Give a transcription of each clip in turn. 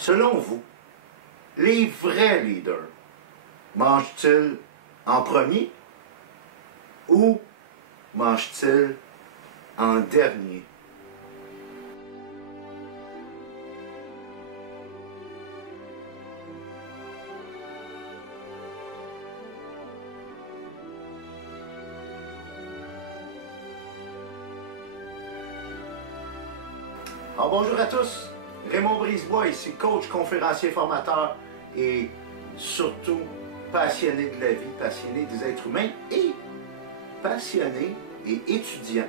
Selon vous, les vrais leaders mangent-ils en premier ou mangent-ils en dernier? Alors, bonjour à tous, Raymond Brisebois ici, coach, conférencier, formateur et surtout passionné de la vie, passionné des êtres humains et passionné et étudiant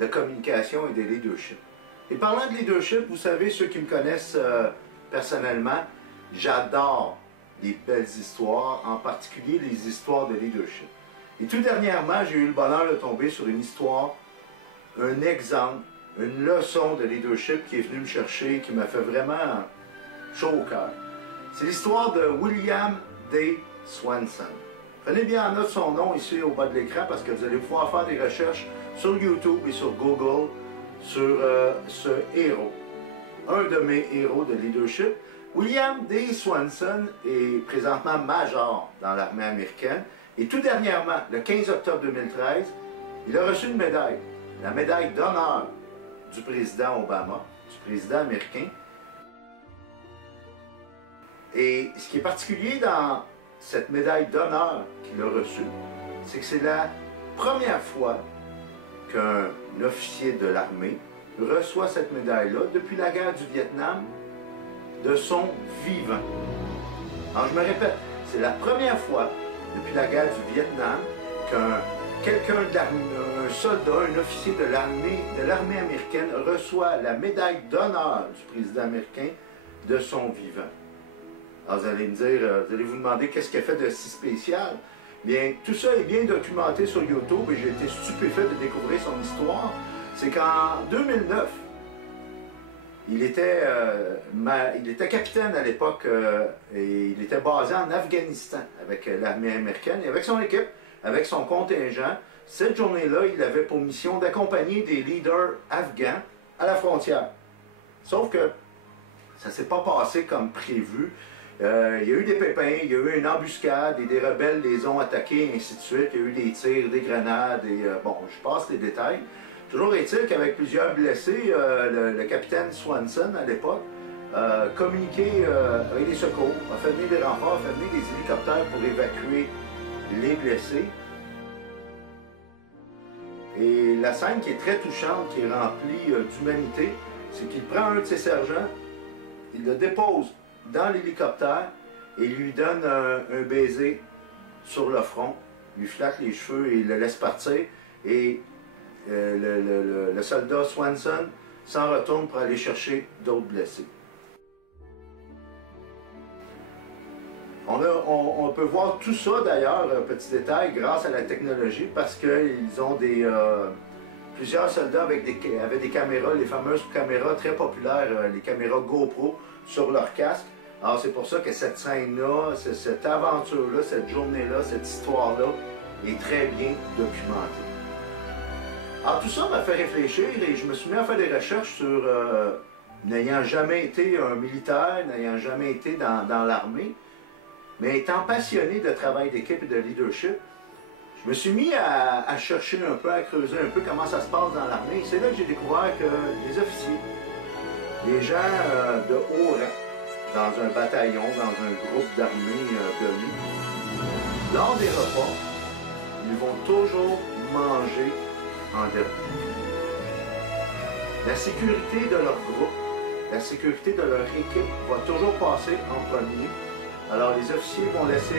de communication et de leadership. Et parlant de leadership, vous savez, ceux qui me connaissent personnellement, j'adore les belles histoires, en particulier les histoires de leadership. Et tout dernièrement, j'ai eu le bonheur de tomber sur une histoire, un exemple, une leçon de leadership qui est venue me chercher, qui m'a fait vraiment chaud au cœur. C'est l'histoire de William D. Swanson. Prenez bien en note son nom ici au bas de l'écran parce que vous allez pouvoir faire des recherches sur YouTube et sur Google sur ce héros. Un de mes héros de leadership. William D. Swanson est présentement major dans l'armée américaine et tout dernièrement, le 15 octobre 2013, il a reçu une médaille, la médaille d'honneur du président Obama, du président américain. Et ce qui est particulier dans cette médaille d'honneur qu'il a reçue, c'est que c'est la première fois qu'un officier de l'armée reçoit cette médaille-là depuis la guerre du Vietnam de son vivant. Alors je me répète, c'est la première fois depuis la guerre du Vietnam quelqu'un de l'armée, un soldat, un officier de l'armée américaine reçoit la médaille d'honneur du président américain de son vivant. Alors vous allez me dire, vous allez vous demander qu'est-ce qu'il a fait de si spécial. Bien, tout ça est bien documenté sur YouTube et j'ai été stupéfait de découvrir son histoire. C'est qu'en 2009, il était capitaine à l'époque et il était basé en Afghanistan avec l'armée américaine et avec son équipe, avec son contingent. Cette journée-là, il avait pour mission d'accompagner des leaders afghans à la frontière. Sauf que ça ne s'est pas passé comme prévu. Il y a eu des pépins, il y a eu une embuscade et des rebelles les ont attaqués et ainsi de suite. Il y a eu des tirs, des grenades et bon, je passe les détails. Toujours est-il qu'avec plusieurs blessés, le capitaine Swanson à l'époque communiqué avec les secours, a fait venir des renforts, a fait venir des hélicoptères pour évacuer les blessés. Et la scène qui est très touchante, qui est remplie d'humanité, c'est qu'il prend un de ses sergents, il le dépose dans l'hélicoptère et lui donne un baiser sur le front, lui flatte les cheveux et le laisse partir. Et le soldat Swanson s'en retourne pour aller chercher d'autres blessés. On peut voir tout ça d'ailleurs, petit détail, grâce à la technologie, parce qu'ils ont plusieurs soldats avec des caméras, les fameuses caméras très populaires, les caméras GoPro sur leur casque. Alors c'est pour ça que cette scène-là, cette aventure-là, cette journée-là, cette histoire-là est très bien documentée. Alors tout ça m'a fait réfléchir et je me suis mis à faire des recherches sur, n'ayant jamais été un militaire, n'ayant jamais été dans l'armée, mais étant passionné de travail d'équipe et de leadership, je me suis mis à chercher un peu, à creuser un peu comment ça se passe dans l'armée. C'est là que j'ai découvert que les officiers, les gens de haut rang, dans un bataillon, dans un groupe d'armée donné, lors des repas, ils vont toujours manger en dernier. La sécurité de leur groupe, la sécurité de leur équipe va toujours passer en premier. Alors les officiers vont laisser,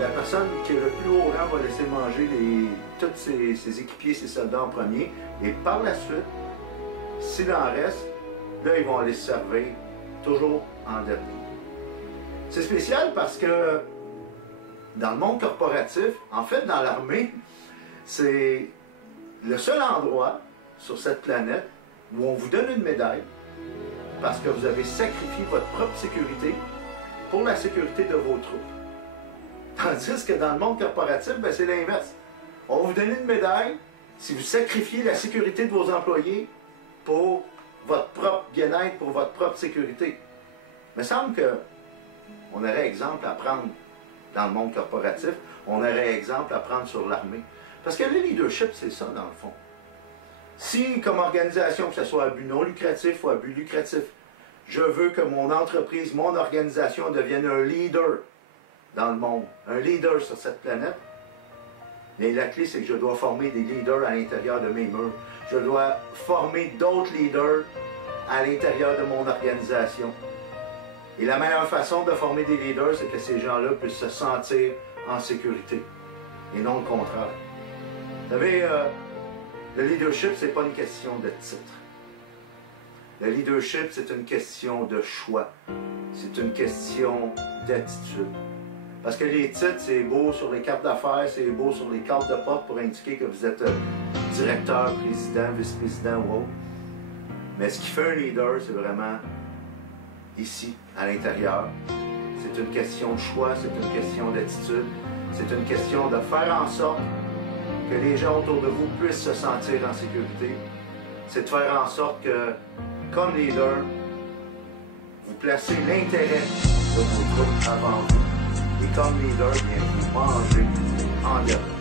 la personne qui est le plus haut rang va laisser manger tous ses équipiers, ses soldats en premier. Et par la suite, s'il en reste, là ils vont aller se servir toujours en dernier. C'est spécial parce que dans le monde corporatif, en fait dans l'armée, c'est le seul endroit sur cette planète où on vous donne une médaille parce que vous avez sacrifié votre propre sécurité pour la sécurité de vos troupes. Tandis que dans le monde corporatif, ben c'est l'inverse. On va vous donner une médaille si vous sacrifiez la sécurité de vos employés pour votre propre bien-être, pour votre propre sécurité. Il me semble qu'on aurait exemple à prendre dans le monde corporatif, on aurait exemple à prendre sur l'armée. Parce que le leadership, c'est ça dans le fond. Si, comme organisation, que ce soit à but non lucratif ou à but lucratif, je veux que mon entreprise, mon organisation devienne un leader dans le monde, un leader sur cette planète, mais la clé, c'est que je dois former des leaders à l'intérieur de mes murs. Je dois former d'autres leaders à l'intérieur de mon organisation. Et la meilleure façon de former des leaders, c'est que ces gens-là puissent se sentir en sécurité, et non le contraire. Vous savez, le leadership, ce n'est pas une question de titre. Le leadership, c'est une question de choix. C'est une question d'attitude. Parce que les titres, c'est beau sur les cartes d'affaires, c'est beau sur les cartes de porte pour indiquer que vous êtes directeur, président, vice-président ou autre. Mais ce qui fait un leader, c'est vraiment ici, à l'intérieur. C'est une question de choix, c'est une question d'attitude. C'est une question de faire en sorte que les gens autour de vous puissent se sentir en sécurité. C'est de faire en sorte que, comme leader, vous placez l'intérêt de vos troupes avant vous. Et comme leader, bien, vous mangez en dernier.